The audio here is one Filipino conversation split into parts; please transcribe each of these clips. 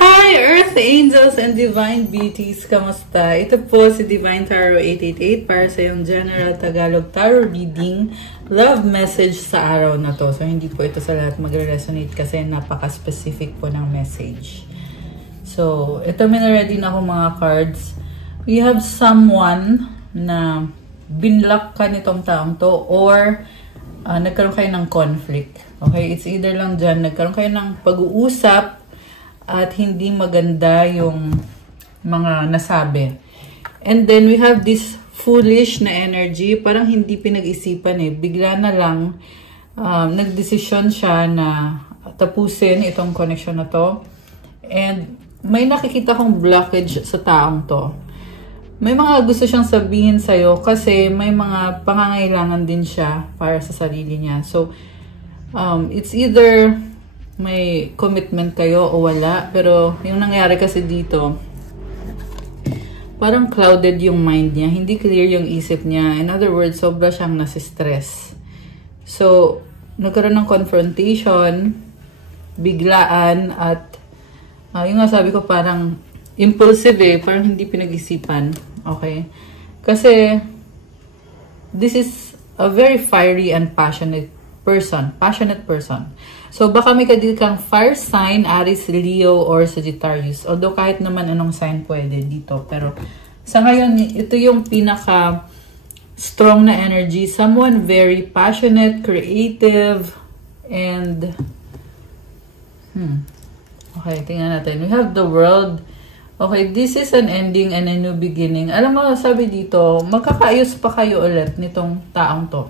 Hi Earth Angels and Divine Beauties! Kamusta? Ito po si Divine Tarot 888 para sa yung General Tagalog Tarot Reading Love Message sa araw na to. So hindi po ito sa lahat magre-resonate kasi napaka-specific po ng message. So ito ready na ako mga cards. We have someone na binlock ka nitong taong to or nagkaroon kayo ng conflict. Okay? It's either lang dyan, nagkaroon kayo ng pag-uusap at hindi maganda yung mga nasabi. And then we have this foolish na energy, parang hindi pinag-isipan eh. Bigla na lang nagdesisyon siya na tapusin itong connection na to. And may nakikita kong blockage sa taong to. May mga gusto siyang sabihin sa'yo kasi may mga pangangailangan din siya para sa sarili niya. So, it's either may commitment kayo o wala. Pero yung nangyari kasi dito, parang clouded yung mind niya. Hindi clear yung isip niya. In other words, sobra siyang nasistress. So, nagkaroon ng confrontation, biglaan, at yung nga sabi ko parang impulsive eh. Parang hindi pinag-isipan. Okay? Kasi, this is a very fiery and passionate person. So, baka may kadil kang fire sign, Aries, Leo, or Sagittarius. Although, kahit naman anong sign pwede dito. Pero, sa ngayon, ito yung pinaka-strong na energy. Someone very passionate, creative, and... Okay, tingnan natin. We have the world. Okay, this is an ending and a new beginning. Alam mo, sabi dito, magkakaayos pa kayo ulit nitong taong to.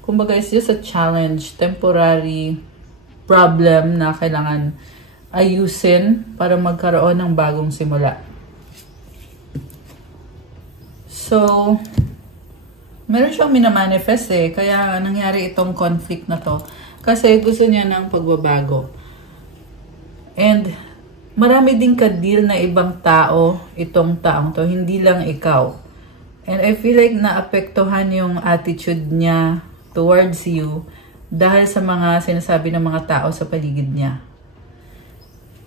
Kumbaga, it's just a challenge, temporary problem na kailangan ayusin para magkaroon ng bagong simula. So, meron siyang minamanifest eh. Kaya nangyari itong conflict na to. Kasi gusto niya ng pagbabago. And marami din ka-deal na ibang tao itong taong to. Hindi lang ikaw. And I feel like naapektuhan yung attitude niya towards you dahil sa mga sinasabi ng mga tao sa paligid niya.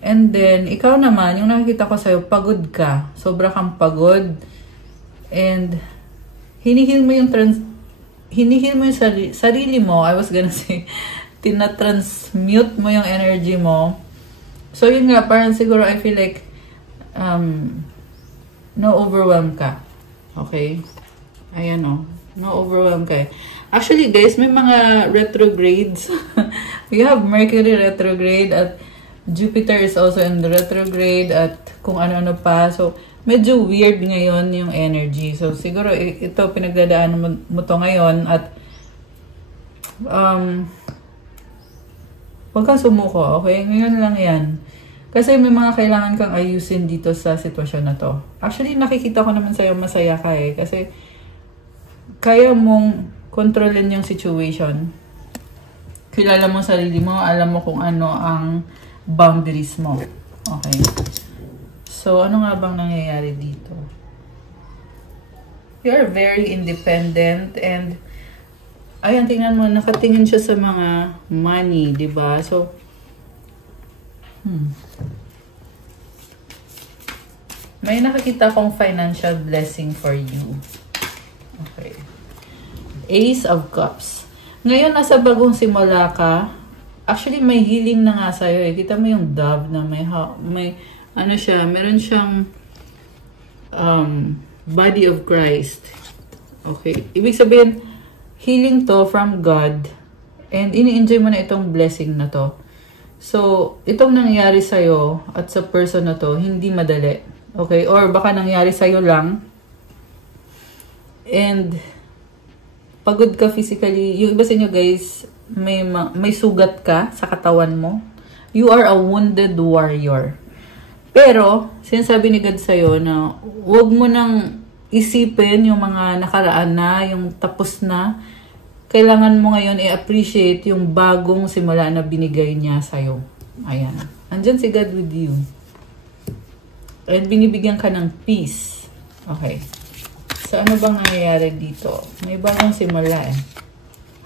And then, ikaw naman, yung nakikita ko sa'yo, pagod ka. Sobra kang pagod. And, hinihil mo yung sarili mo. I was gonna say, tinatransmute mo yung energy mo. So, yun nga, parang siguro I feel like, no-overwhelm ka. Okay? Ayan o. No-overwhelm ka. Actually, guys, may mga retrogrades. We have Mercury retrograde at Jupiter is also in the retrograde at kung ano-ano pa. So, medyo weird ngayon yung energy. So, siguro ito pinagdadaan mo to ngayon at huwag kang sumuko, okay? Ngayon lang yan. Kasi may mga kailangan kang ayusin dito sa sitwasyon na to. Actually, nakikita ko naman sa'yo masaya ka eh. Kasi kaya mong kontrolin yung situation. Kilala mo sarili mo, alam mo kung ano ang boundaries mo. Okay. So, ano nga bang nangyayari dito? You're very independent and ayan, tingnan mo, nakatingin siya sa mga money, diba? So, may nakakita kong financial blessing for you. Okay. Ace of Cups. Ngayon, nasa bagong simula ka. Actually, may healing na nga sa'yo eh. Kita mo yung dove na may ano siya, meron siyang body of Christ. Okay. Ibig sabihin, healing to from God. And ini-enjoy mo na itong blessing na to. So, itong nangyari sa'yo at sa person na to, hindi madali. Okay. Or baka nangyari sa'yo lang. And pagod ka physically. Yung iba sa inyo guys, may sugat ka sa katawan mo. You are a wounded warrior. Pero, sinasabi ni God sa'yo na huwag mo nang isipin yung mga nakaraan na, yung tapos na. Kailangan mo ngayon i-appreciate yung bagong simula na binigay niya sa'yo. Ayan. Andyan si God with you. And binibigyan ka ng peace. Okay. So, ano bang nangyayari dito? May bagong simula eh.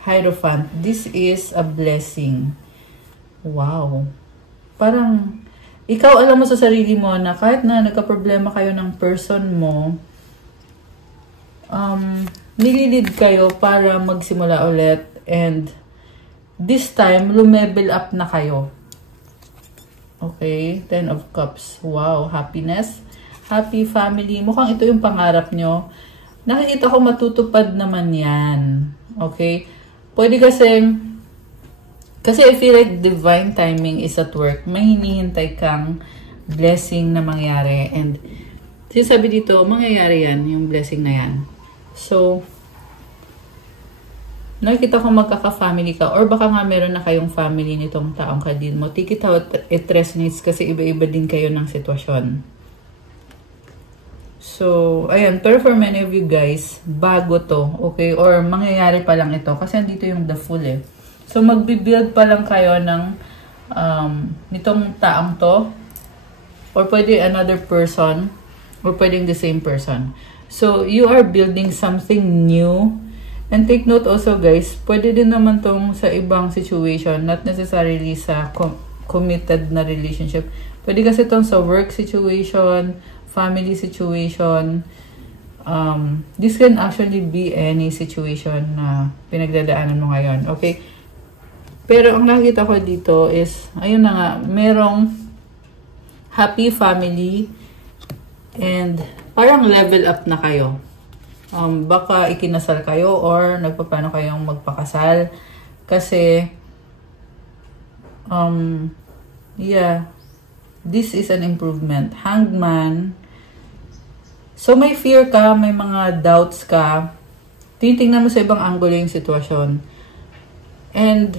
Hierophant. This is a blessing. Wow. Parang ikaw alam mo sa sarili mo na kahit na nagka-problema kayo ng person mo, nililid kayo para magsimula ulit, and this time, lumevel up na kayo. Okay, 10 of Cups. Wow, happiness. Happy family. Mukhang ito yung pangarap nyo. Nakikita ko matutupad naman yan. Okay? Pwede kasi I feel like divine timing is at work. May hinihintay kang blessing na mangyari. And sinasabi dito, mangyayari yan, yung blessing na yan. So, nakikita ko magkaka-family ka, or baka nga meron na kayong family nitong taong kadil mo. Take it how it resonates kasi iba-iba din kayo ng sitwasyon. So, ayan. Pero for many of you guys, bago to, okay? Or mangyayari pa lang ito kasi andito yung the Fool eh. So, magbibuild pa lang kayo ng nitong taong to, or pwede another person, or pwedeng the same person. So, you are building something new. And take note also guys, pwede din naman tong sa ibang situation, not necessarily sa committed na relationship. Pwede kasi tong sa work situation, family situation. This can actually be any situation na pinagdadaanan mo ngayon. Okay? Pero ang nakikita ko dito is, ayun na nga, merong happy family and parang level up na kayo. Baka ikinasal kayo or nagpaplano kayong magpakasal. Kasi, yeah, this is an improvement. Hangman. So, may fear ka, may mga doubts ka. Titingnan mo sa ibang angulo yung sitwasyon. And,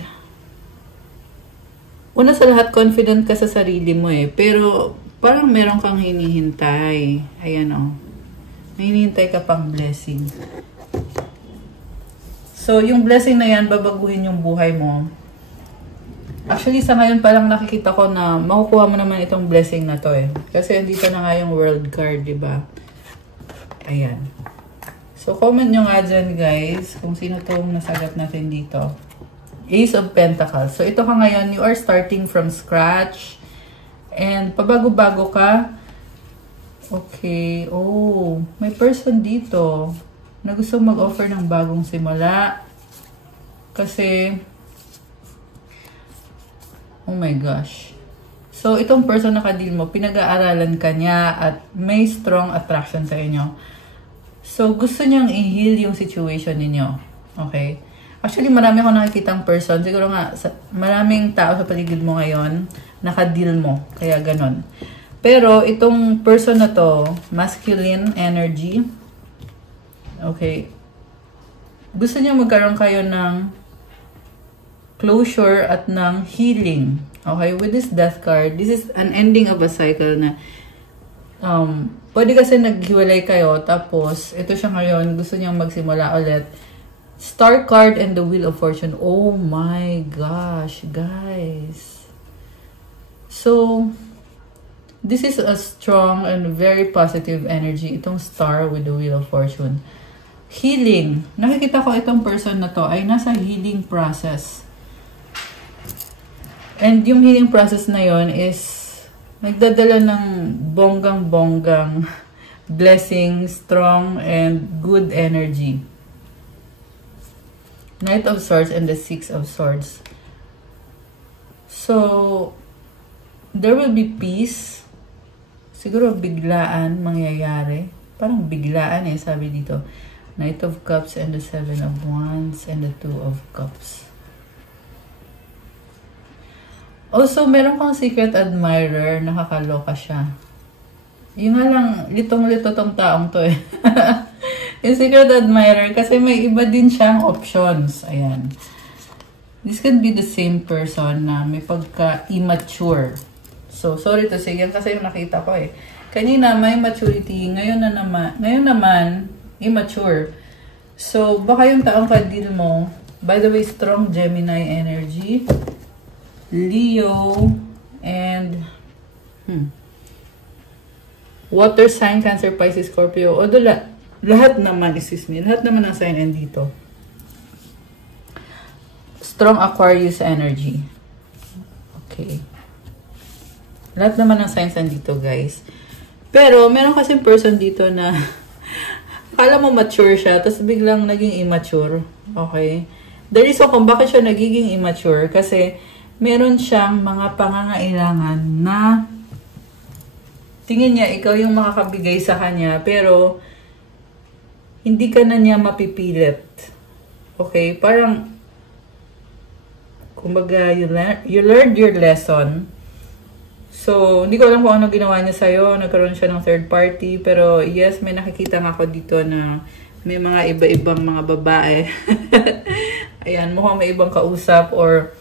una sa lahat, confident ka sa sarili mo eh. Pero, parang meron kang hinihintay. Ayan o. May hinihintay ka pang blessing. So, yung blessing na yan, babaguhin yung buhay mo. Actually, sa ngayon palang nakikita ko na makukuha mo naman itong blessing na to eh. Kasi andito na nga yung world card, diba? Ayan. So, comment nyo nga dyan, guys, kung sino itong nasagat natin dito. Ace of Pentacles. So, ito ka ngayon, you are starting from scratch. And, pabago-bago ka. Okay. Oh, may person dito na gusto mag-offer ng bagong simula. Kasi, oh my gosh. So, itong person na ka-deal mo, pinag-aaralan ka niya at may strong attraction sa inyo. So, gusto niyang i-heal yung situation ninyo. Okay? Actually, marami akong nakikitang person. Siguro nga, maraming tao sa paligid mo ngayon, naka-deal mo. Kaya ganon. Pero, itong person na to, masculine energy. Okay. Gusto niya magkaroon kayo ng closure at ng healing. Okay. With this death card, this is an ending of a cycle na pwede kasi naghiwalay kayo. Tapos, ito siya ngayon. Gusto niyang magsimula ulit. Star card and the Wheel of Fortune. Oh my gosh, guys. So, this is a strong and very positive energy. Itong star with the Wheel of Fortune. Healing. Nakikita ko itong person na to ay nasa healing process. And yung healing process na yon is nagdadala ng bonggang-bonggang blessing, strong and good energy. Knight of Swords and the Six of Swords. So, there will be peace. Siguro biglaan mangyayari. Parang biglaan eh, sabi dito. Knight of Cups and the Seven of Wands and the Two of Cups. Also, meron kang secret admirer, nakakaloka siya. Yung nga lang, litong-lito tong taong to eh. Yung secret admirer, kasi may iba din siyang options. Ayan. This could be the same person na may pagka-immature. So, sorry to say, yan kasi yung nakita ko eh. Kanina may maturity, ngayon naman, immature. So, baka yung taong ka-deal mo, by the way, strong Gemini energy, Leo, and water sign, Cancer, Pisces, Scorpio. Although lahat naman, lahat naman ang sign dito. Strong Aquarius energy. Okay. Lahat naman ng signs nandito, guys. Pero, meron kasing person dito na akala mo mature siya, tapos biglang naging immature. Okay? The reason kung bakit siya nagiging immature, kasi meron siyang mga pangangailangan na tingin niya, ikaw yung makakabigay sa kanya, pero hindi ka na niya mapipilit. Okay? Parang, kumbaga, you learned your lesson. So, hindi ko alam kung ano ginawa niya sa'yo. Nagkaroon siya ng third party. Pero, yes, may nakikita nga ako dito na may mga iba-ibang mga babae. Ayan, mukhang may ibang kausap or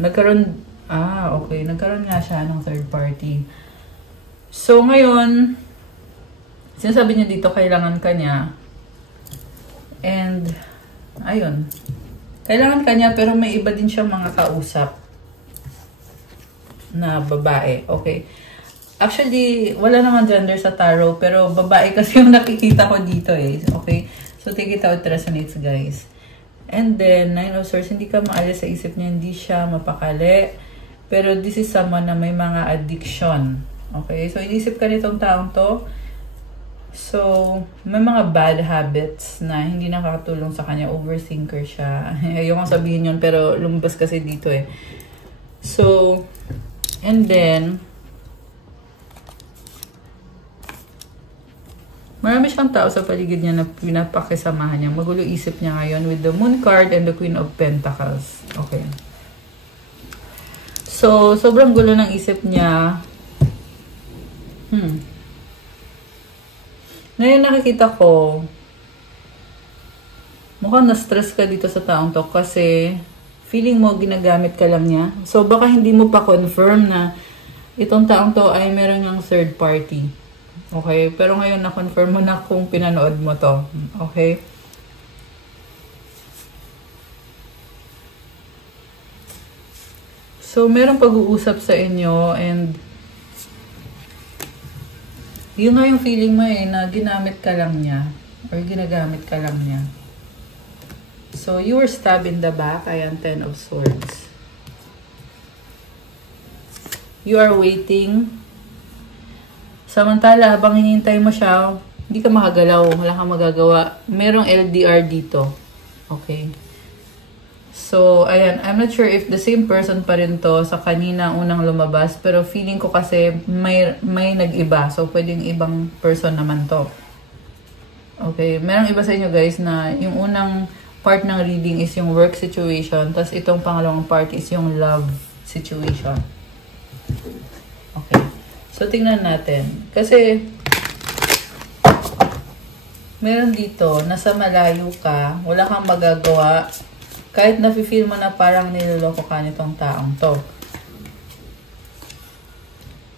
nagkaroon, okay. Nagkaroon nga siya ng third party. So, ngayon, sinasabi niya dito, kailangan ka niya. And, ayun. Kailangan ka niya, pero may iba din siyang mga kausap na babae. Okay. Actually, wala naman gender sa tarot, pero babae kasi yung nakikita ko dito eh. Okay. So, take it out, it resonates, guys. And then, Nine of Swords, hindi ka maalis sa isip niya, hindi siya mapakali. Pero this is someone na may mga addiction. Okay. So, inisip ka nitong taong to. So, may mga bad habits na hindi nakakatulong sa kanya. Overthinker siya. Ayoko sabihin yun, pero lumabas kasi dito eh. So, and then, marami siyang tao sa paligid niya na pinapakisamahan niya. Magulo isip niya ngayon with the Moon card and the Queen of Pentacles. Okay. So, sobrang gulo ng isip niya. Ngayon nakikita ko, mukhang na-stress ka dito sa taong to kasi feeling mo ginagamit ka lang niya. So, baka hindi mo pa confirm na itong taong to ay meron ng third party. Okay? Pero ngayon, na-confirm mo na kung pinanood mo to. Okay? So, merong pag-uusap sa inyo and yun nga yung feeling mo eh, na ginamit ka lang niya or ginagamit ka lang niya. So, you were stabbed in the back. Ayan, Ten of Swords. You are waiting. Samantala, habang hinihintay mo siya, hindi ka makagalaw. Wala kang magagawa. Merong LDR dito. Okay. So, ayan. I'm not sure if the same person pa rin to sa kanina unang lumabas. Pero feeling ko kasi may nag-iba. So, pwedeng ibang person naman to. Okay. Merong iba sa inyo guys na yung unang part ng reading is yung work situation. Tapos itong pangalawang part is yung love situation. Okay. So, tingnan natin. Kasi, meron dito, nasa malayo ka, wala kang magagawa, kahit nafe-feel mo na parang niloloko ka nitong taong to.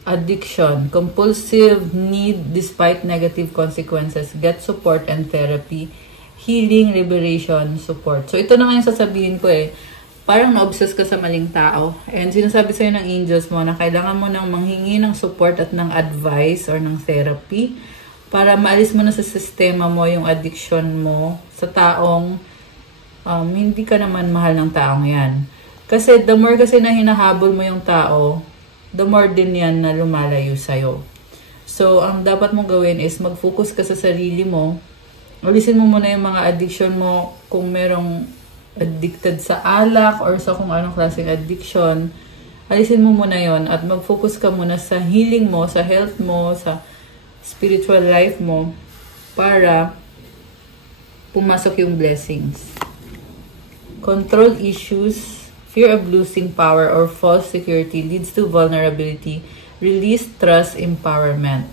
Addiction, compulsive need despite negative consequences, get support and therapy, healing, liberation, support. So, ito na nga yung sasabihin ko eh. Parang na-obsess ka sa maling tao. And sinasabi sa'yo ng angels mo na kailangan mo nang manghingi ng support at ng advice or ng therapy para maalis mo na sa sistema mo yung addiction mo sa taong hindi ka naman mahal ng taong yan. Kasi the more kasi na hinahabol mo yung tao, the more din yan na lumalayo sa'yo. So, ang dapat mong gawin is mag-focus ka sa sarili mo. Alisin mo muna yung mga addiction mo kung merong addicted sa alak or sa kung anong klaseng addiction. Alisin mo muna yon at mag-focus ka muna sa healing mo, sa health mo, sa spiritual life mo para pumasok yung blessings. Control issues, fear of losing power or false security leads to vulnerability, release, trust, empowerment.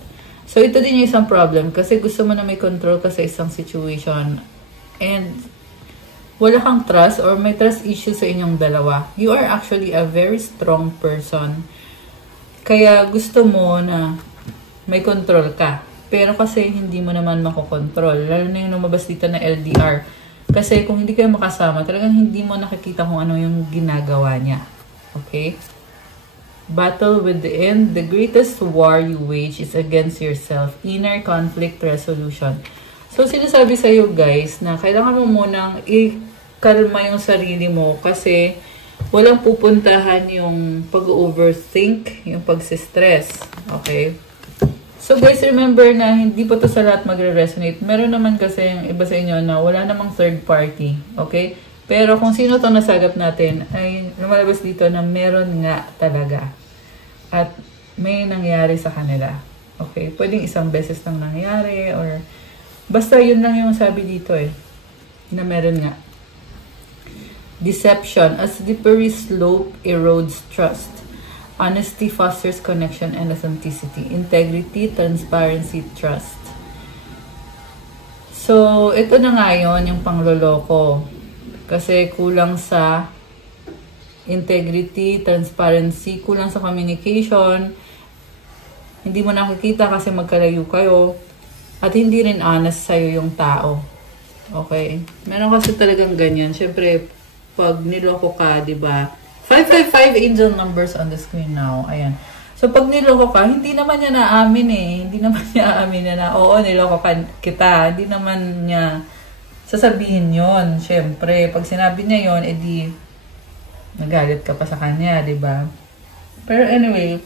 So, ito din yung isang problem kasi gusto mo na may control ka sa isang situation and wala kang trust or may trust issues sa inyong dalawa. You are actually a very strong person. Kaya gusto mo na may control ka. Pero kasi hindi mo naman makokontrol. Lalo na yung lumabas dito na LDR. Kasi kung hindi kayo makasama, talagang hindi mo nakikita kung ano yung ginagawa niya. Okay? Battle with the end. The greatest war you wage is against yourself. Inner conflict resolution. So, sinasabi sa'yo guys na kailangan mo munang i-kalma yung sarili mo kasi walang pupuntahan yung pag-overthink, yung pag-stress. Okay? So guys, remember na hindi po to sa lahat magre-resonate. Meron naman kasi yung iba sa inyo na wala namang third party. Okay? Pero kung sino to nasagap natin, ay lumalabas dito na meron nga talaga. At may nangyari sa kanila. Okay? Pwedeng isang beses lang nangyari or basta yun lang yung sabi dito eh. Na meron nga. Deception. A slippery slope erodes trust. Honesty fosters connection and authenticity. Integrity, transparency, trust. So, ito na nga yun, yung pangloloko. Kasi kulang sa integrity, transparency, kulang sa communication. Hindi mo nakikita kasi magkalayo kayo. At hindi rin honest sa'yo yung tao. Okay? Meron kasi talagang ganyan. Siyempre, pag niloko ka, di ba? 555 angel numbers on the screen now. Ayan. So, pag niloko ka, hindi naman niya naamin eh. Hindi naman niya aamin na, oo, niloko ka kita. Hindi naman niya sasabihin yon. Siyempre, pag sinabi niya yon, edi nagalit ka pa sa kanya, di ba? Pero anyway,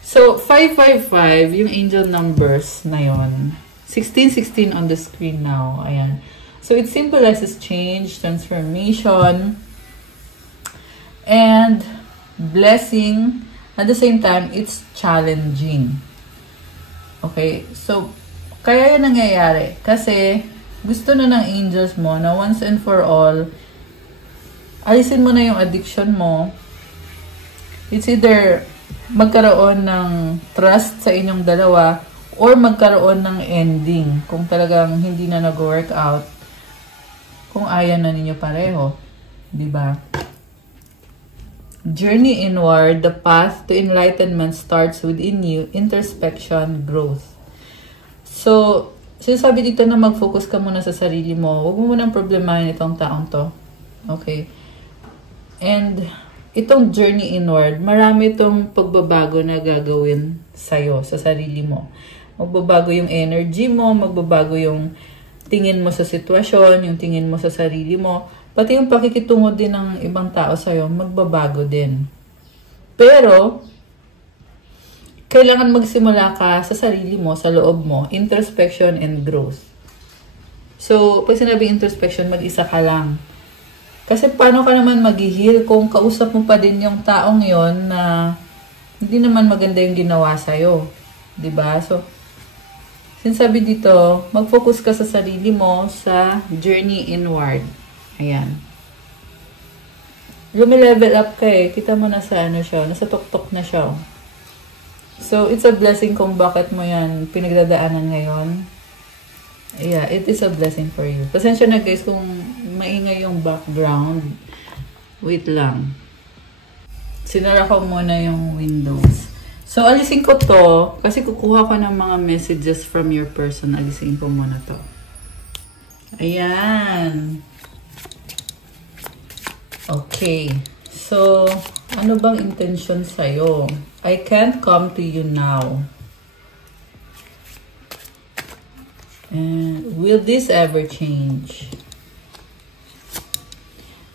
so, 555, yung angel numbers na yon. 1616 on the screen now. Ayan. So, it symbolizes change, transformation, and blessing. At the same time, it's challenging. Okay? So, kaya yan nangyayari. Kasi, gusto na ng angels mo na once and for all, alisin mo na yung addiction mo. It's either magkaroon ng trust sa inyong dalawa or magkaroon ng ending. Kung talagang hindi na nag-work out, kung ayaw na ninyo pareho. Diba? Journey inward, the path to enlightenment starts within you, introspection, growth. So, sinasabi dito na mag-focus ka muna sa sarili mo. Huwag mo munang problemahin itong taong to. Okay? And, itong journey inward, marami itong pagbabago na gagawin sa'yo, sa sarili mo. Magbabago yung energy mo, magbabago yung tingin mo sa sitwasyon, yung tingin mo sa sarili mo. Pati yung pakikitungo din ng ibang tao sa'yo, magbabago din. Pero, kailangan magsimula ka sa sarili mo, sa loob mo, introspection and growth. So, pag sinabi introspection, mag-isa ka lang. Kasi paano ka naman mag-heal kung kausap mo pa din yung taong yon na hindi naman maganda yung ginawa sa'yo. Diba? So, sinasabi dito, mag-focus ka sa sarili mo sa journey inward. Ayan. Lumilevel up ka eh. Kita mo na sa ano siya. Nasa tuktok na siya. So, it's a blessing kung bakit mo yan pinagdadaanan ngayon. Yeah, it is a blessing for you. Pasensya na guys kung maingay yung background. Wait lang. Sinara ko muna yung windows. So, alisin ko to. Kasi kukuha ko ng mga messages from your person. Alisin ko muna to. Ayan. Okay. So, ano bang intention sa'yo? I can't come to you now. And will this ever change?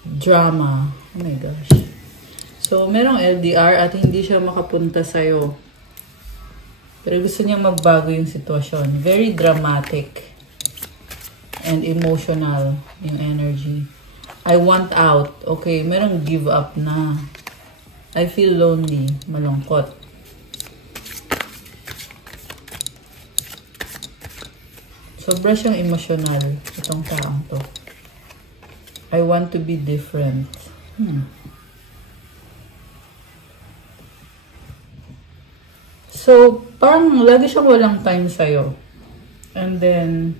Drama. Oh my gosh. So, merong LDR at hindi siya makapunta sa'yo. Pero gusto niyang magbago yung sitwasyon. Very dramatic and emotional yung energy. I want out. Okay, merong give up na. I feel lonely. Malungkot. Sobra siyang emotional. Itong taong to. I want to be different. So, parang lagi siyang walang time sa'yo. And then,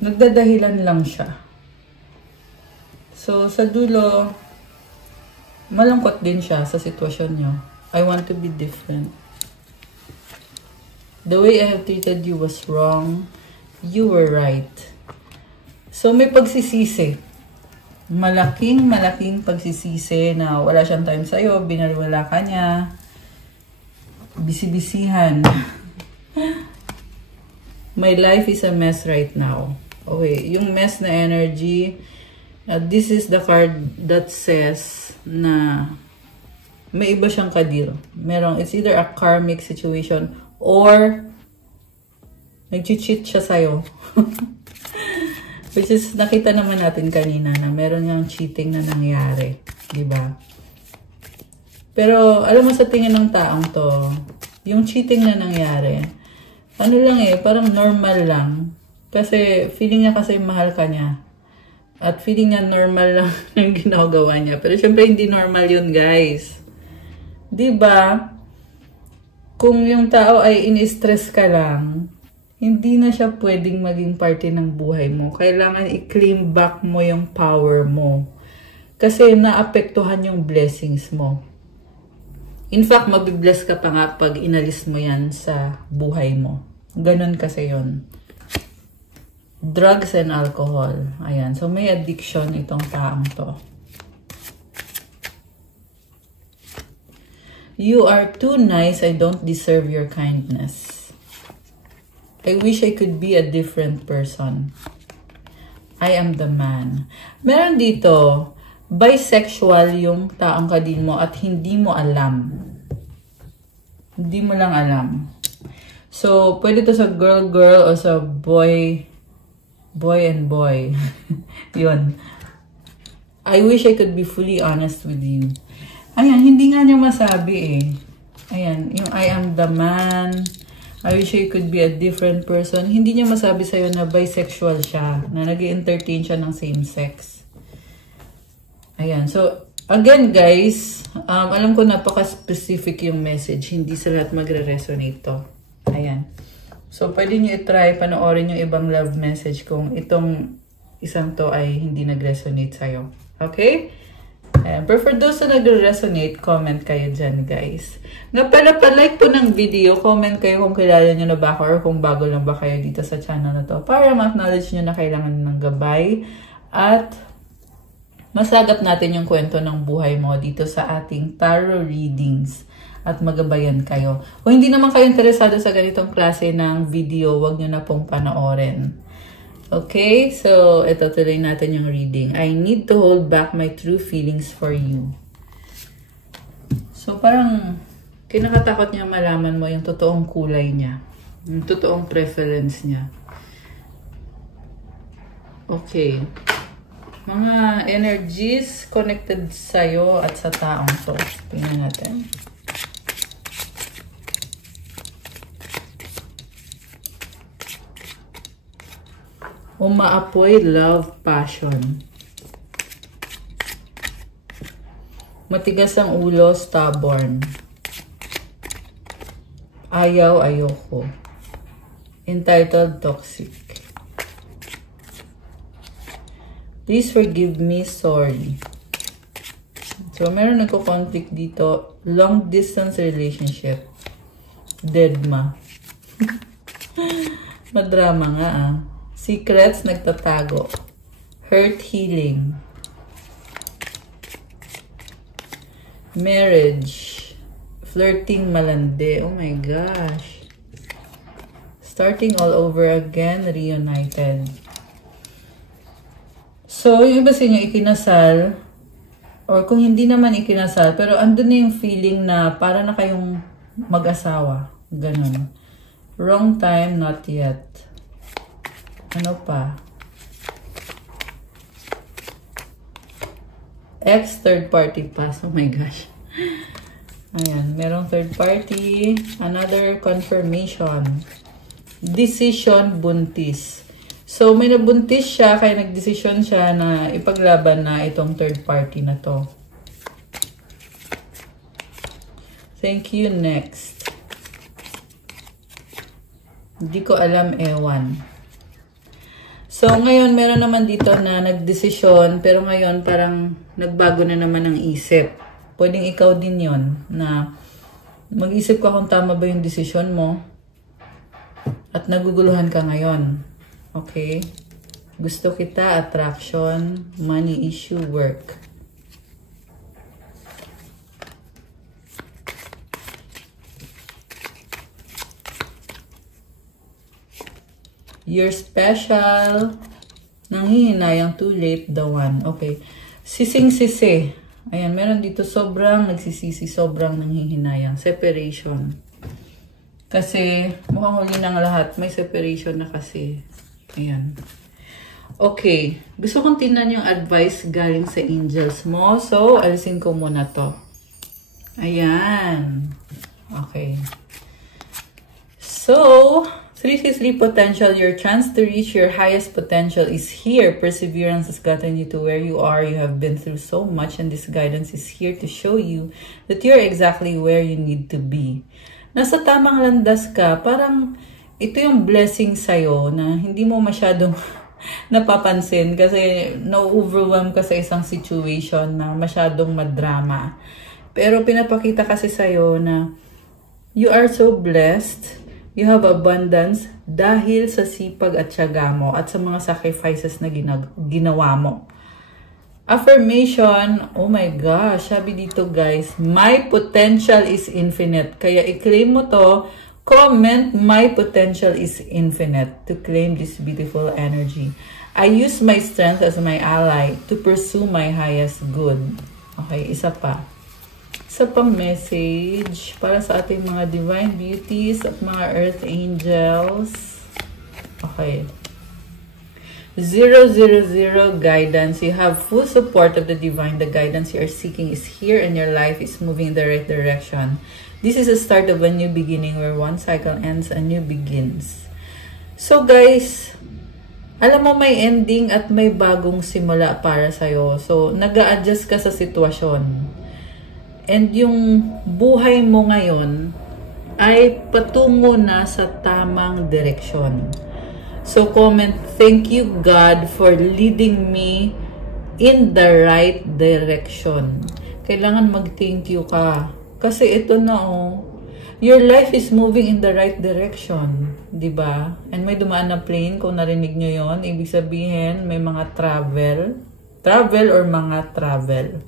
nagdadahilan lang siya. So, sa dulo, malungkot din siya sa sitwasyon niyo. I want to be different. The way I have treated you was wrong. You were right. So, may pagsisisi. Malaking pagsisisi na wala siyang time sa'yo, binaliwala ka niya, bisibisihan. My life is a mess right now. Okay, yung mess na energy, this is the card that says na may iba siyang kadil. It's either a karmic situation or nag-cheat siya sa'yo. Which is, nakita naman natin kanina na meron yung cheating na nangyari. Diba? Pero, alam mo sa tingin ng taong to, yung cheating na nangyari, ano lang parang normal lang. Kasi, feeling niya kasi mahal ka niya. At feeling niya normal lang yung ginagawa niya. Pero, syempre, hindi normal yun, guys. Diba? Kung yung tao ay in-stress ka lang, hindi na siya pwedeng maging parte ng buhay mo. Kailangan i-claim back mo yung power mo. Kasi, naapektuhan yung blessings mo. In fact, mabibless ka pa nga pag inalis mo yan sa buhay mo. Ganon kasi yun. Drugs and alcohol. Ayan. So, may addiction itong taong to. You are too nice. I don't deserve your kindness. I wish I could be a different person. I am the man. Meron dito, bisexual yung taong kadil mo at hindi mo alam. Hindi mo lang alam. So, pwede to sa girl-girl o sa boy and boy. Yun. I wish I could be fully honest with you. Ayan, hindi nga niya masabi Ayan, yung I am the man. I wish I could be a different person. Hindi niya masabi sa'yo na bisexual siya. Na nag-entertain siya ng same sex. Ayan, so, again guys, alam ko napaka-specific yung message. Hindi sa lahat magre-resonate to. Ayan. So, pwede nyo i-try panoorin yung ibang love message kung itong isang to ay hindi nag-resonate sa'yo. Okay? Pero for those na nag-resonate, comment kayo dyan, guys. Nga pala, pa-like po ng video, comment kayo kung kilala nyo na ba ako or kung bago lang ba kayo dito sa channel na to para ma-acknowledge nyo na kailangan ng gabay at masagap natin yung kwento ng buhay mo dito sa ating tarot readings. At magabayan kayo. Kung hindi naman kayo interesado sa ganitong klase ng video, wag nyo na pong panoorin. Okay? So, ito tuloy natin yung reading. I need to hold back my true feelings for you. So, parang kinakatakot niya malaman mo yung totoong kulay niya. Yung totoong preference niya. Okay. Mga energies connected sa'yo at sa taong to. Tingnan natin. Umaapoy, love, passion. Matigas ang ulo, stubborn. Ayaw, ayoko. Entitled, toxic. Please forgive me, sorry. So, meron nagko-conflict dito. Long distance relationship. Deadma. Madrama nga Secrets, nagtatago. Hurt, healing. Marriage. Flirting, malandi. Oh my gosh. Starting all over again, reunited. So, yung iba sa inyo ikinasal, or kung hindi naman ikinasal, pero andun na yung feeling na para na kayong mag-asawa. Ganun. Wrong time, not yet. Ano pa? Ex, third party pass. Oh my gosh. Ayan, merong third party. Another confirmation. Decision, buntis. So, may nabuntis siya, kaya nagdesisyon siya na ipaglaban na itong third party na to. Thank you, next. Hindi ko alam, ewan. So, ngayon, meron naman dito na nagdesisyon, pero ngayon parang nagbago na naman ang isip. Pwedeng ikaw din yon na mag-isip ka kung tama ba yung desisyon mo at naguguluhan ka ngayon. Okay? Gusto kita, attraction, money issue, work. You're special. Nanghihinayang, too late, the one. Okay. Sising-sisi. Ayan, meron dito sobrang nagsisisi, sobrang nanghihinayang. Separation. Kasi, mukhang huli ng lahat, may separation na kasi. Ayan. Okay. Gusto kong tingnan yung advice galing sa angels mo. So, alisin ko muna to. Ayan. Okay. So, 363 potential, your chance to reach your highest potential is here. Perseverance has gotten you to where you are. You have been through so much and this guidance is here to show you that you're exactly where you need to be. Nasa tamang landas ka, parang ito yung blessing sa'yo na hindi mo masyadong napapansin kasi na-overwhelm ka sa isang situation na masyadong madrama. Pero pinapakita kasi sa'yo na you are so blessed. You have abundance dahil sa sipag at tiyaga mo at sa mga sacrifices na ginawa mo. Affirmation, oh my gosh, sabi dito guys, my potential is infinite. Kaya i-claim mo to, comment, my potential is infinite to claim this beautiful energy. I use my strength as my ally to pursue my highest good. Okay, isa pa. Isa pang message para sa ating mga divine beauties at mga earth angels. Okay. 000 guidance. You have full support of the divine. The guidance you are seeking is here and your life is moving in the right direction. This is the start of a new beginning where one cycle ends, a new begins. So guys, alam mo may ending at may bagong simula para sa'yo. So, nag-a-adjust ka sa sitwasyon. And yung buhay mo ngayon ay patungo na sa tamang direksyon. So comment, thank you God for leading me in the right direction. Kailangan mag-thank you ka. Kasi ito na your life is moving in the right direction. Diba? And may dumaan na plane, kung narinig nyo yon, ibig sabihin may mga travel or mga travel.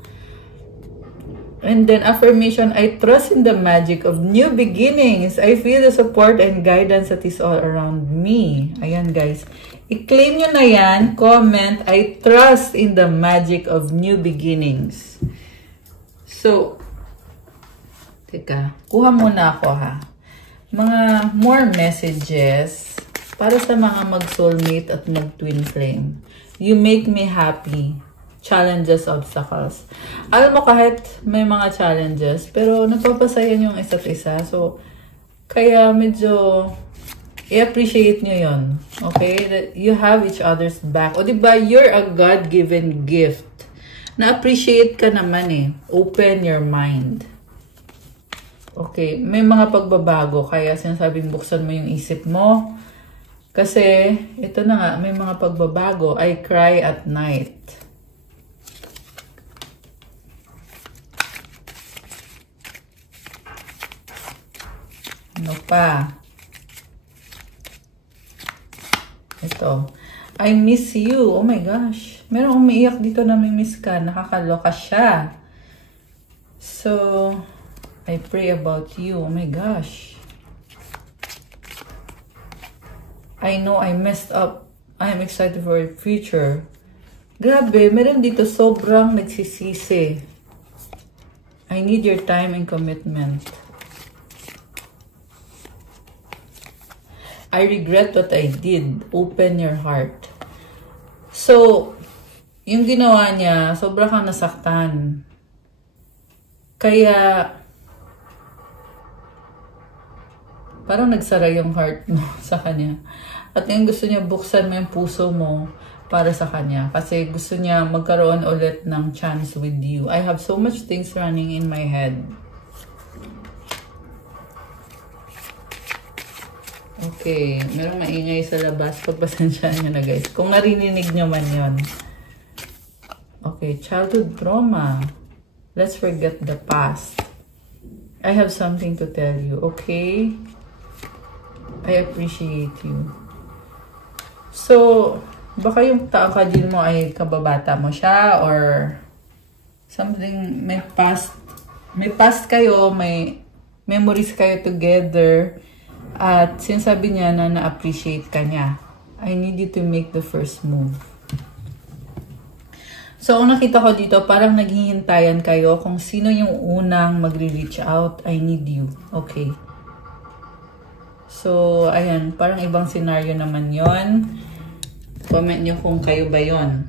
And then affirmation, I trust in the magic of new beginnings. I feel the support and guidance that is all around me. Ayan guys. I-claim nyo na yan. Comment, I trust in the magic of new beginnings. So, teka. Kuha muna ako ha. Mga more messages para sa mga mag-soulmate at mag-twin flame. You make me happy. Challenges, obstacles. Alam mo, kahit may mga challenges, pero nagpapasaya yung isa't isa. So, kaya medyo i-appreciate nyo yun. Okay? That you have each other's back. O diba, you're a God-given gift. Na-appreciate ka naman eh. Open your mind. Okay? May mga pagbabago. Kaya sinasabing buksan mo yung isip mo. Kasi, ito na nga, may mga pagbabago. I cry at night. Ano pa? Ito. I miss you. Oh my gosh. Merong umiiyak dito na may miss ka. Nakakaloka siya. So, I pray about you. Oh my gosh. I know I messed up. I am excited for your future. Grabe, meron dito sobrang nagsisisi. I need your time and commitment. I regret what I did. Open your heart. So, yung ginawa niya, sobra kang nasaktan. Kaya, parang nagsara yung heart mo sa kanya. At yung gusto niya, buksan mo yung puso mo para sa kanya. Kasi gusto niya magkaroon ulit ng chance with you. I have so much things running in my head. Okay, merong maingay sa labas. Pagpasensyaan nyo na guys. Kung narinig nyo man yon. Okay, childhood trauma. Let's forget the past. I have something to tell you, okay? I appreciate you. So, baka yung taong ka-deal mo ay kababata mo siya or something, may past kayo, may memories kayo together. At sinasabi niya na na-appreciate ka niya. I need you to make the first move. So, ang nakita ko dito, parang naghihintayan kayo kung sino yung unang magre-reach out. I need you. Okay. So, ayan. Parang ibang scenario naman yon. Comment nyo kung kayo ba yon.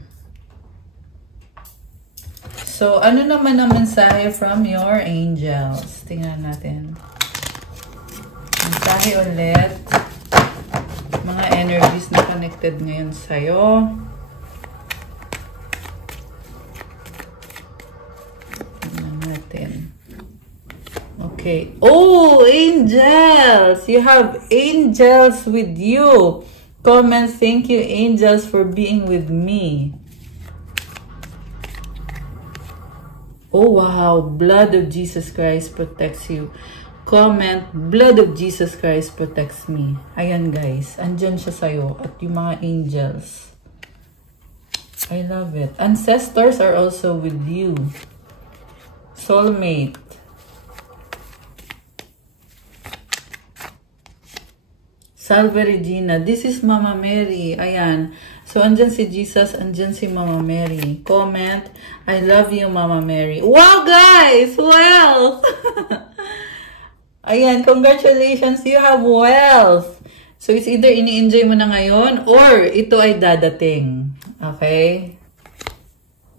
So, ano naman ang mensahe from your angels? Tingnan natin. Mensahe ulit. Mga energies na connected ngayon sa'yo. Okay. Oh, angels! You have angels with you. Comment, thank you, angels, for being with me. Oh, wow. Blood of Jesus Christ protects you. Comment, blood of Jesus Christ protects me. Ayan, guys. Andyan siya sa'yo. At yung mga angels. I love it. Ancestors are also with you. Soulmate. Salve Regina. This is Mama Mary. Ayan. So, andyan si Jesus, andyan si Mama Mary. Comment, I love you, Mama Mary. Wow, guys! Wealth! Ayan, congratulations, you have wealth. So, it's either ini-enjoy mo na ngayon or ito ay dadating. Okay?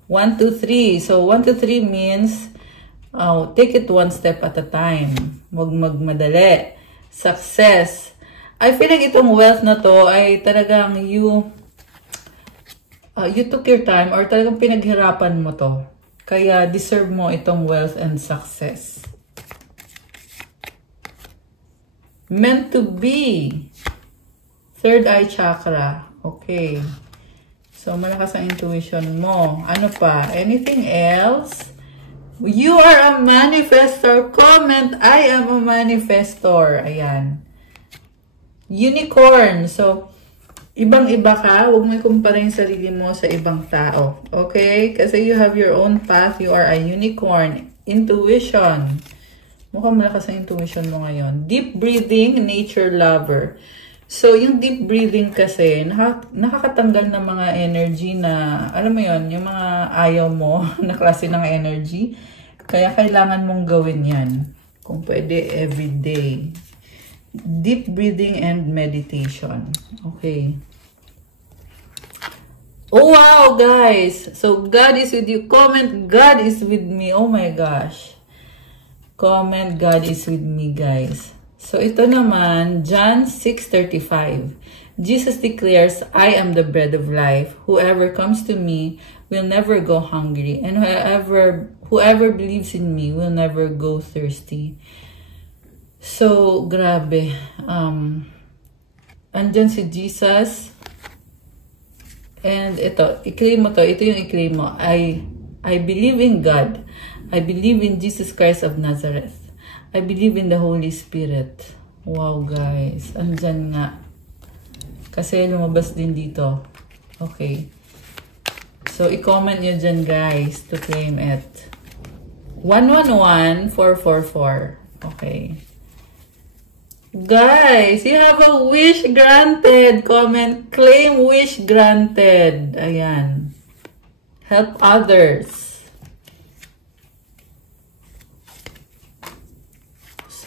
1, 2, 3. So, 1, 2, 3 means take it one step at a time. Huwag magmadali. Success. I feel like itong wealth na to ay talagang you took your time or talagang pinaghirapan mo to. Kaya deserve mo itong wealth and success. Meant to be. Third eye chakra. Okay. So, malakas ang intuition mo. Ano pa? Anything else? You are a manifestor. Comment, I am a manifestor. Ayan. Unicorn. So, ibang-iba ka. Huwag mo ikumpara yung sarili mo sa ibang tao. Okay? Kasi you have your own path. You are a unicorn. Intuition. Mukhang malakas ang intuition mo ngayon. Deep breathing, nature lover. So, yung deep breathing kasi, nakakatanggal ng mga energy na, alam mo yon, yung mga ayaw mo na klase ng energy. Kaya kailangan mong gawin yan. Kung pwede, everyday. Deep breathing and meditation. Okay. Oh, wow, guys. So, God is with you. Comment, God is with me. Oh, my gosh. Comment, God is with me, guys. So, ito naman, John 6:35. Jesus declares, I am the bread of life. Whoever comes to me will never go hungry. And whoever believes in me will never go thirsty. So, grabe. Andyan si Jesus. And ito, i-claim mo to. Ito yung i-claim mo. I believe in God. I believe in Jesus Christ of Nazareth. I believe in the Holy Spirit. Wow, guys. Andyan nga. Kasi lumabas din dito. Okay. So, i-comment nyo dyan, guys, to claim it. 111444. Okay. Guys, you have a wish granted. Comment, claim wish granted. Ayan. Help others.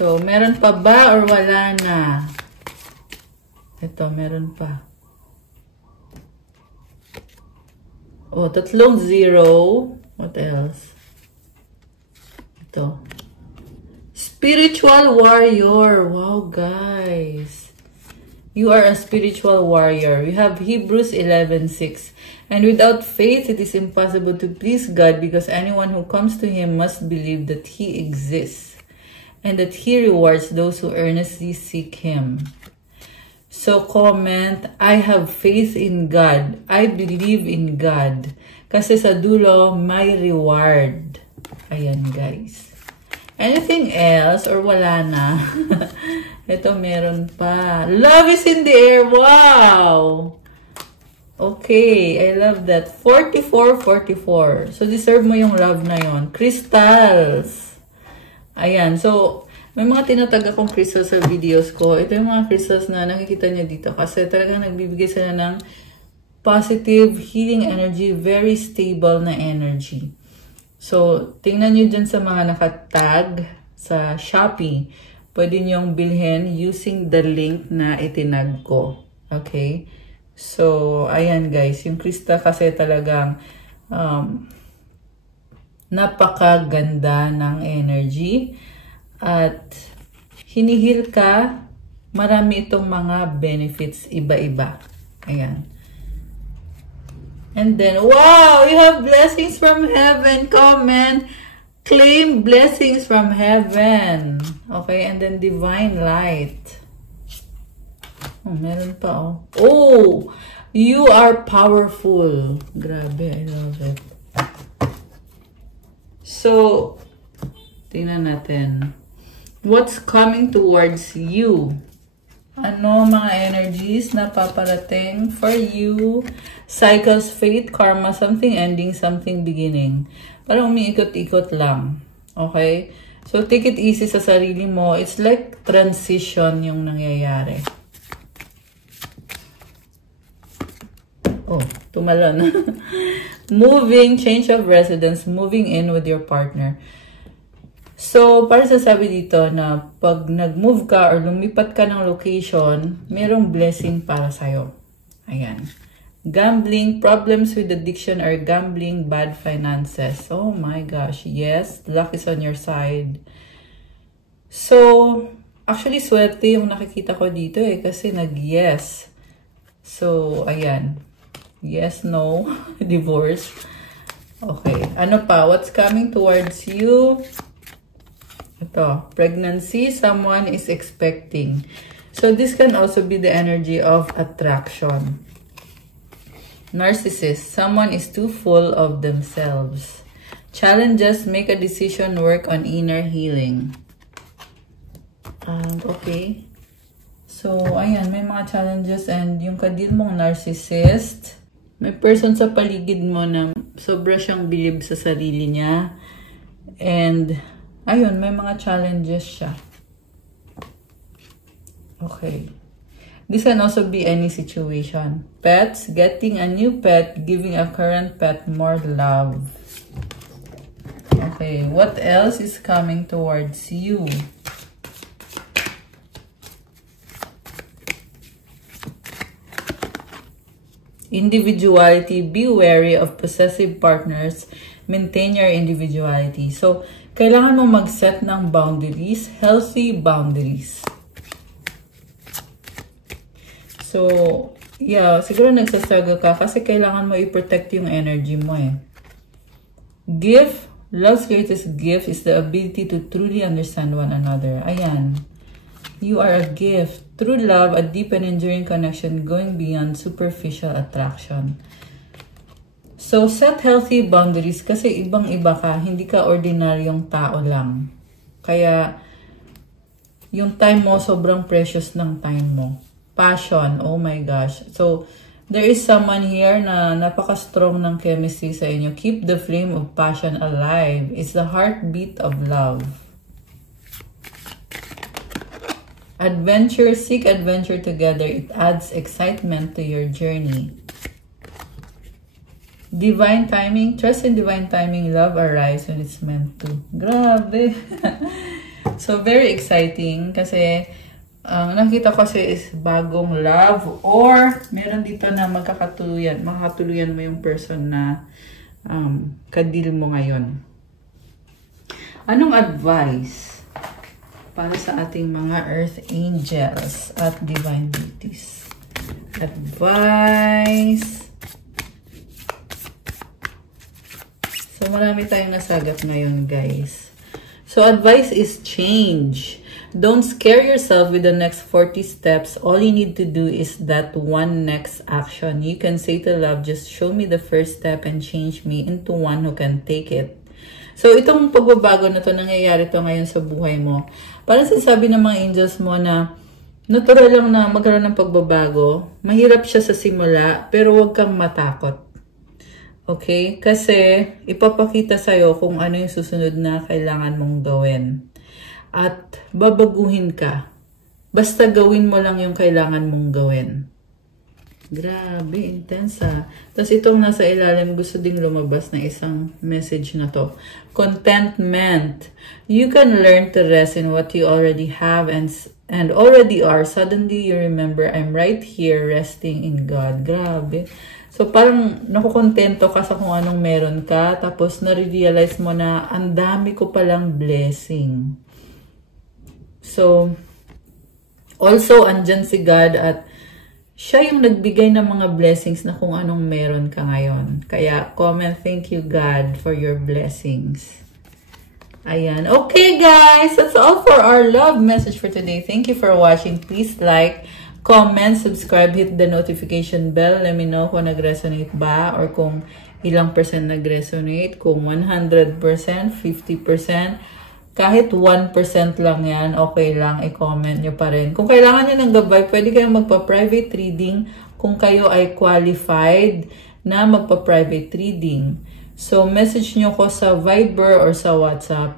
So, meron pa ba or wala na? Ito, meron pa. Oh, 3 0. What else? Ito. Spiritual warrior. Wow, guys. You are a spiritual warrior. We have Hebrews 11:6. And without faith, it is impossible to please God because anyone who comes to Him must believe that He exists and that He rewards those who earnestly seek Him. So comment, I have faith in God. I believe in God. Kasi sa dulo, may reward. Ayan, guys. Anything else or wala na? Ito, meron pa. Love is in the air. Wow! Okay, I love that. 4444. So, deserve mo yung love na yon. Crystals. Ayan. So, may mga tinatag akong crystals sa videos ko. Ito yung mga crystals na nakikita nyo dito. Kasi talagang nagbibigay sila ng positive, healing energy, very stable na energy. So, tingnan nyo dyan sa mga nakatag sa Shopee. Pwede nyong bilhin using the link na itinag ko. Okay? So, ayan guys. Yung Krista kasi talagang napakaganda ng energy. At hinihil ka, marami itong mga benefits iba-iba. Ayan. And then, wow! You have blessings from heaven. Comment. Claim blessings from heaven. Okay, and then divine light. Oh, meron pa oh. Oh! You are powerful. Grabe, I love it. So, tingnan natin. What's coming towards you? Ano mga energies na paparating for you? Cycles, fate, karma, something ending, something beginning. Parang umiikot-ikot lang. Okay? So, take it easy sa sarili mo. It's like transition yung nangyayari. Oh, tumalon. Moving, change of residence, moving in with your partner. So, para sasabi dito na pag nag-move ka or lumipat ka ng location, merong blessing para sa'yo. Ayan. Gambling, problems with addiction or gambling, bad finances. Oh my gosh, yes, luck is on your side. So, actually, swerte yung nakikita ko dito kasi nag-yes. So, ayan. Yes, no, divorce. Okay, ano pa? What's coming towards you? Ito, pregnancy, someone is expecting. So, this can also be the energy of attraction. Narcissist, someone is too full of themselves. Challenges, make a decision, work on inner healing. Okay. So, ayan, may mga challenges and yung kadil mong narcissist, may person sa paligid mo na sobra siyang bilib sa sarili niya. And, ayun, may mga challenges siya. Okay. This can also be any situation. Pets, getting a new pet, giving a current pet more love. Okay, what else is coming towards you? Individuality, be wary of possessive partners, maintain your individuality. So, kailangan mo mag-set ng boundaries, healthy boundaries. So, yeah, siguro nagsastruggle ka kasi kailangan mo i-protect yung energy mo eh. Gift, love's greatest gift is the ability to truly understand one another. Ayan. You are a gift. True love, a deep and enduring connection going beyond superficial attraction. So, set healthy boundaries kasi ibang-iba ka. Hindi ka ordinaryong tao lang. Kaya, yung time mo, sobrang precious ng time mo. Passion, oh my gosh. So, there is someone here na napaka-strong ng chemistry sa inyo. Keep the flame of passion alive. It's the heartbeat of love. Adventure, seek adventure together. It adds excitement to your journey. Divine timing, trust in divine timing. Love arrives when it's meant to. Grabe. So, very exciting kasi nakita ko kasi is bagong love or meron dito na makakatuluyan mo yung person na kadil mo ngayon. Anong advice para sa ating mga earth angels at divine beauties? Advice. So, marami tayong nasagap ngayon, guys. So, advice is change. Don't scare yourself with the next 40 steps. All you need to do is that one next action. You can say to love, just show me the first step and change me into one who can take it. So, itong pagbabago na to, nangyayari to ngayon sa buhay mo. Parang sinasabi ng mga angels mo na natural lang na magkaroon ng pagbabago. Mahirap siya sa simula, pero huwag kang matakot. Okay? Kasi ipapakita sa'yo kung ano yung susunod na kailangan mong gawin. At babaguhin ka. Basta gawin mo lang yung kailangan mong gawin. Grabe, intense ah. Tapos itong nasa ilalim, gusto ding lumabas na isang message na to. Contentment. You can learn to rest in what you already have and already are. Suddenly, you remember, I'm right here resting in God. Grabe. So, parang nakukontento ka sa kung anong meron ka. Tapos, na-realize mo na ang dami ko palang blessing. So, also, andyan si God at siya yung nagbigay ng mga blessings na kung anong meron ka ngayon. Kaya, comment, thank you God for your blessings. Ayan. Okay, guys. That's all for our love message for today. Thank you for watching. Please like, comment, subscribe, hit the notification bell. Let me know kung nag-resonate ba or kung ilang percent nag-resonate. Kung 100%, 50%. Kahit 1% lang yan, okay lang, i-comment nyo pa rin. Kung kailangan nyo ng gabay, pwede kayong magpa-private reading kung kayo ay qualified na magpa-private reading. So, message nyo ko sa Viber or sa WhatsApp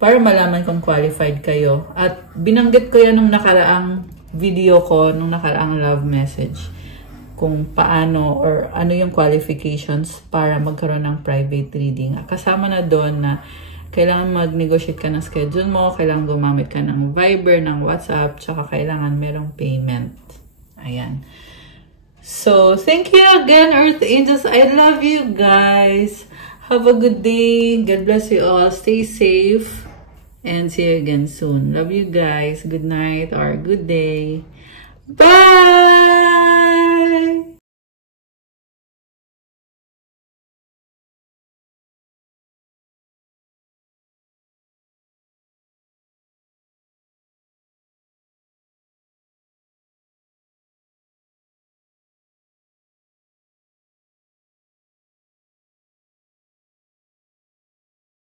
para malaman kung qualified kayo. At binanggit ko yan nung nakaraang video ko, nung nakaraang love message. Kung paano or ano yung qualifications para magkaroon ng private reading. Kasama na doon na kailangan mag-negotiate ka ng schedule mo, kailangan gumamit ka ng Viber, ng WhatsApp, tsaka kailangan merong payment. Ayan. So, thank you again, Earth Angels. I love you guys. Have a good day. God bless you all. Stay safe. And see you again soon. Love you guys. Good night or good day. Bye!